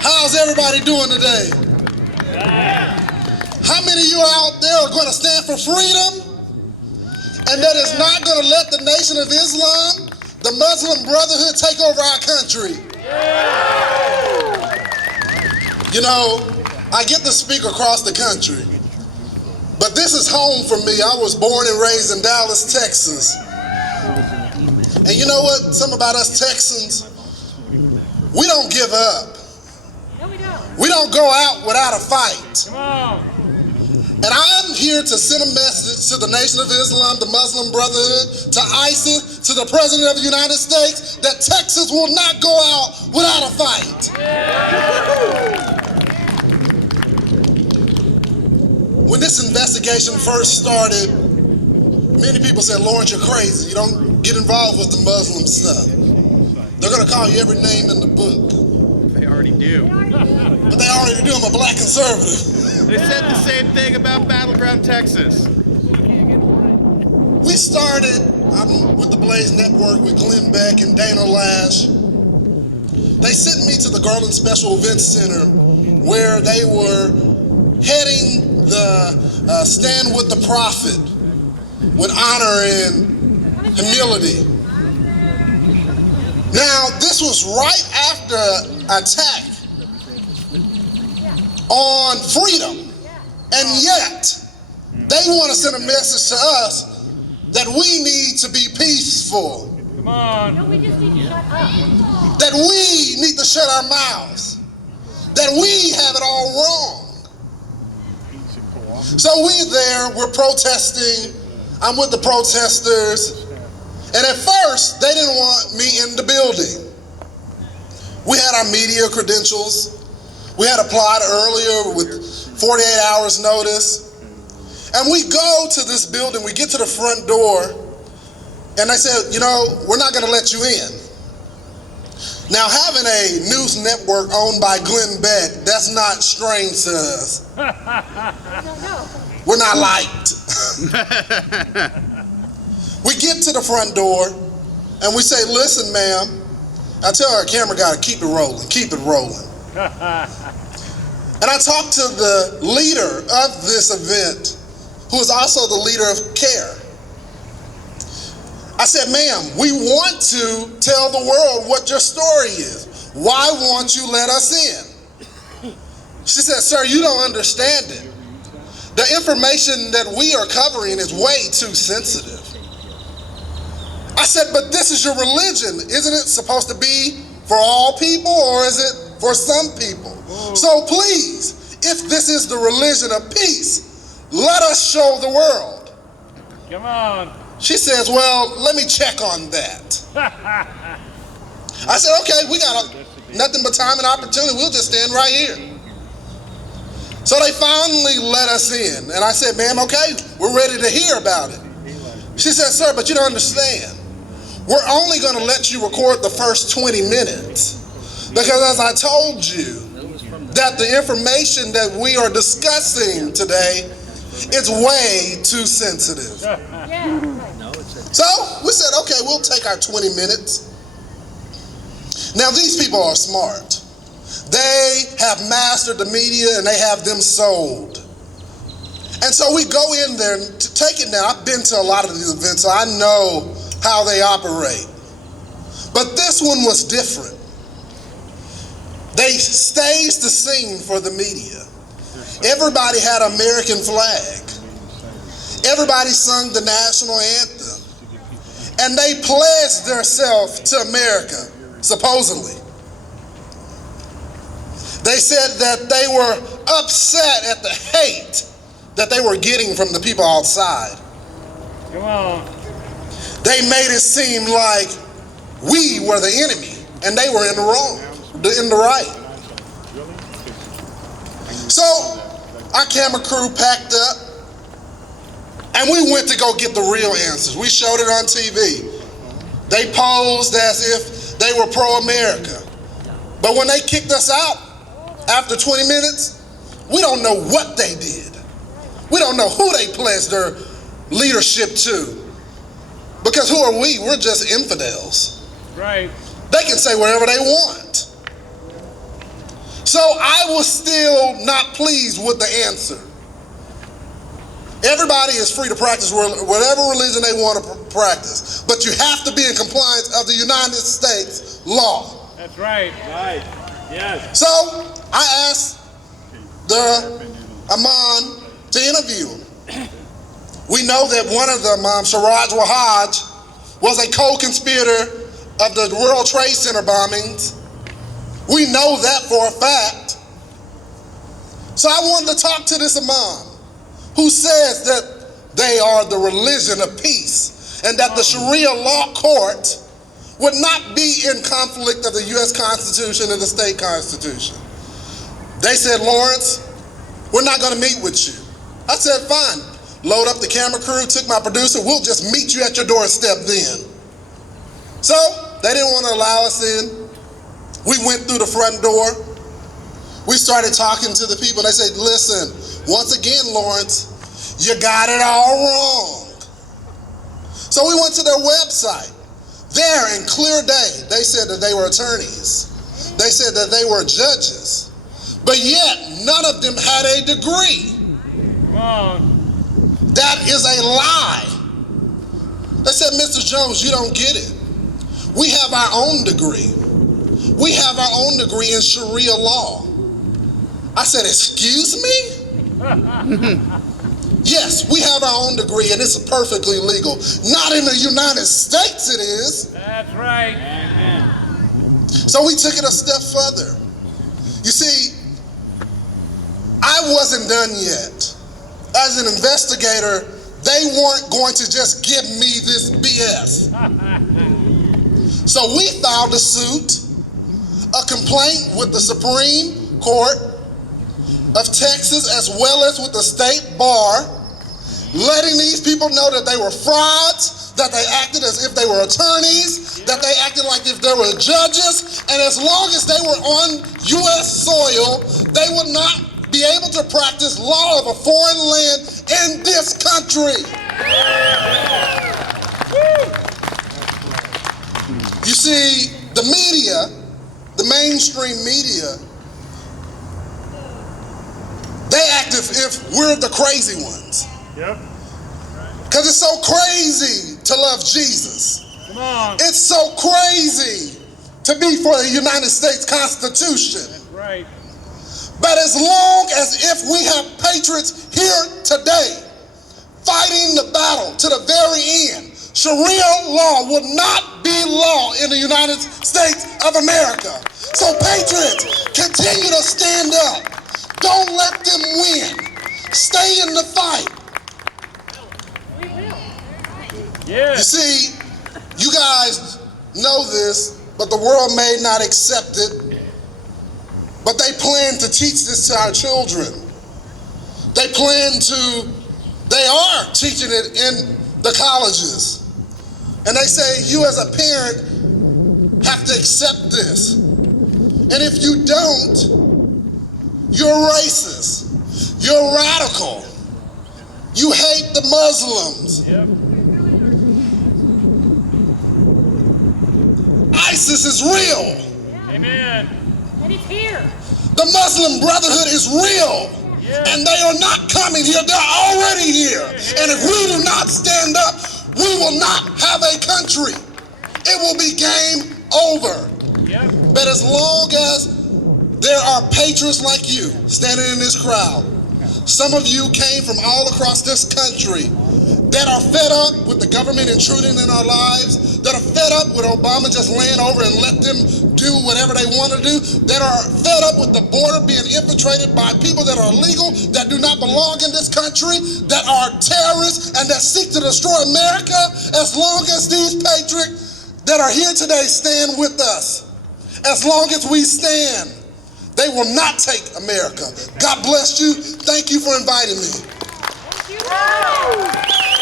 How's everybody doing today? How many of you out there are going to stand for freedom and that is not going to let the Nation of Islam, the Muslim Brotherhood, take over our country? You know, I get to speak across the country, but this is home for me. I was born and raised in Dallas, Texas. And you know what? Something about us Texans, we don't give up. No, we don't. We don't go out without a fight. Come on. And I'm here to send a message to the Nation of Islam, the Muslim Brotherhood, to ISIS, to the President of the United States, that Texas will not go out without a fight. When this investigation first started, many people said, Lawrence, you're crazy. You don't get involved with the Muslim stuff. They're going to call you every name in the book. They already do. But they already do. I'm a black conservative. They said the same thing about Battleground Texas. We started, I'm with the Blaze Network with Glenn Beck and Dana Lash. They sent me to the Garland Special Events Center where they were heading the Stand with the Prophet with honor and humility. Now, this was right after an attack on freedom, and yet they want to send a message to us that we need to be peaceful. Come on. No, we just need to shut up. That we need to shut our mouths. That we have it all wrong. So we're protesting. I'm with the protesters. And at first, they didn't want me in the building. We had our media credentials. We had applied earlier with 48 hours notice. And we go to this building, we get to the front door, and they said, you know, we're not gonna let you in. Now, having a news network owned by Glenn Beck, that's not strange to us. We're not liked. We get to the front door, and we say, listen, ma'am, I tell our camera guy to keep it rolling, keep it rolling. And I talked to the leader of this event, who is also the leader of CARE. I said, ma'am, we want to tell the world what your story is. Why won't you let us in? She said, sir, you don't understand it. The information that we are covering is way too sensitive. I said, but this is your religion. Isn't it supposed to be for all people, or is it for some people? So please, if this is the religion of peace, let us show the world. Come on. She says, well, let me check on that. I said, okay, we got nothing but time and opportunity. We'll just stand right here. So they finally let us in. And I said, ma'am, okay, we're ready to hear about it. She said, sir, but you don't understand. We're only going to let you record the first 20 minutes. Because as I told you, that the information that we are discussing today is way too sensitive. So we said, okay, we'll take our 20 minutes. Now these people are smart. They have mastered the media and they have them sold. And so we go in there to take it now. I've been to a lot of these events, so I know how they operate. But this one was different. They staged the scene for the media. Everybody had an American flag. Everybody sung the national anthem. And they pledged themselves to America, supposedly. They said that they were upset at the hate that they were getting from the people outside. Come on. They made it seem like we were the enemy and they were in the wrong, in the right. So our camera crew packed up and we went to go get the real answers. We showed it on TV. They posed as if they were pro-America. But when they kicked us out after 20 minutes, we don't know what they did. We don't know who they pledged their leadership to. Because who are we? We're just infidels. Right. They can say whatever they want. So I was still not pleased with the answer. Everybody is free to practice whatever religion they want to practice, but you have to be in compliance of the United States law. That's right. Right. Yes. So I asked the imam to interview him. We know that one of the imams, Siraj Wahaj, was a co-conspirator of the World Trade Center bombings. We know that for a fact. So I wanted to talk to this imam who says that they are the religion of peace and that the Sharia law court would not be in conflict of the U.S. Constitution and the state constitution. They said, Lawrence, we're not going to meet with you. I said, fine. Load up the camera crew, took my producer, we'll just meet you at your doorstep then. So they didn't want to allow us in. We went through the front door. We started talking to the people. They said, listen, once again, Lawrence, you got it all wrong. So we went to their website. There in clear day, they said that they were attorneys. They said that they were judges. But yet, none of them had a degree. Come on. That is a lie. They said, Mr. Jones, you don't get it. We have our own degree. We have our own degree in Sharia law. I said, excuse me? Yes, we have our own degree and it's perfectly legal. Not in the United States it is. That's right. Amen. So we took it a step further. You see, I wasn't done yet. As an investigator, they weren't going to just give me this BS. So we filed a suit, a complaint with the Supreme Court of Texas as well as with the state bar, letting these people know that they were frauds, that they acted as if they were attorneys, that they acted like if they were judges, and as long as they were on U.S. soil, they would not be able to practice law of a foreign land in this country. You see, the media, the mainstream media, they act as if we're the crazy ones. Yep. Because it's so crazy to love Jesus. Come on. It's so crazy to be for the United States Constitution. That's right. But as long as if we have patriots here today fighting the battle to the very end, Sharia law will not be law in the United States of America. So patriots, continue to stand up. Don't let them win. Stay in the fight. Yeah. You see, you guys know this, but the world may not accept it. But they plan to teach this to our children. They are teaching it in the colleges. And they say, you as a parent have to accept this. And if you don't, you're racist. You're radical. You hate the Muslims. Yep. ISIS is real. Amen. And it's here. The Muslim Brotherhood is real. Yeah. And they are not coming here. They're already here. And if we do not stand up, we will not have a country. It will be game over. Yep. But as long as there are patriots like you standing in this crowd, some of you came from all across this country that are fed up with the government intruding in our lives, that are fed up with Obama just laying over and let them do whatever they want to do, that are fed up with the border being infiltrated by people that are illegal, that do not belong in this country, that are terrorists and that seek to destroy America. As long as these patriots that are here today stand with us, as long as we stand, they will not take America. God bless you. Thank you for inviting me. Thank you.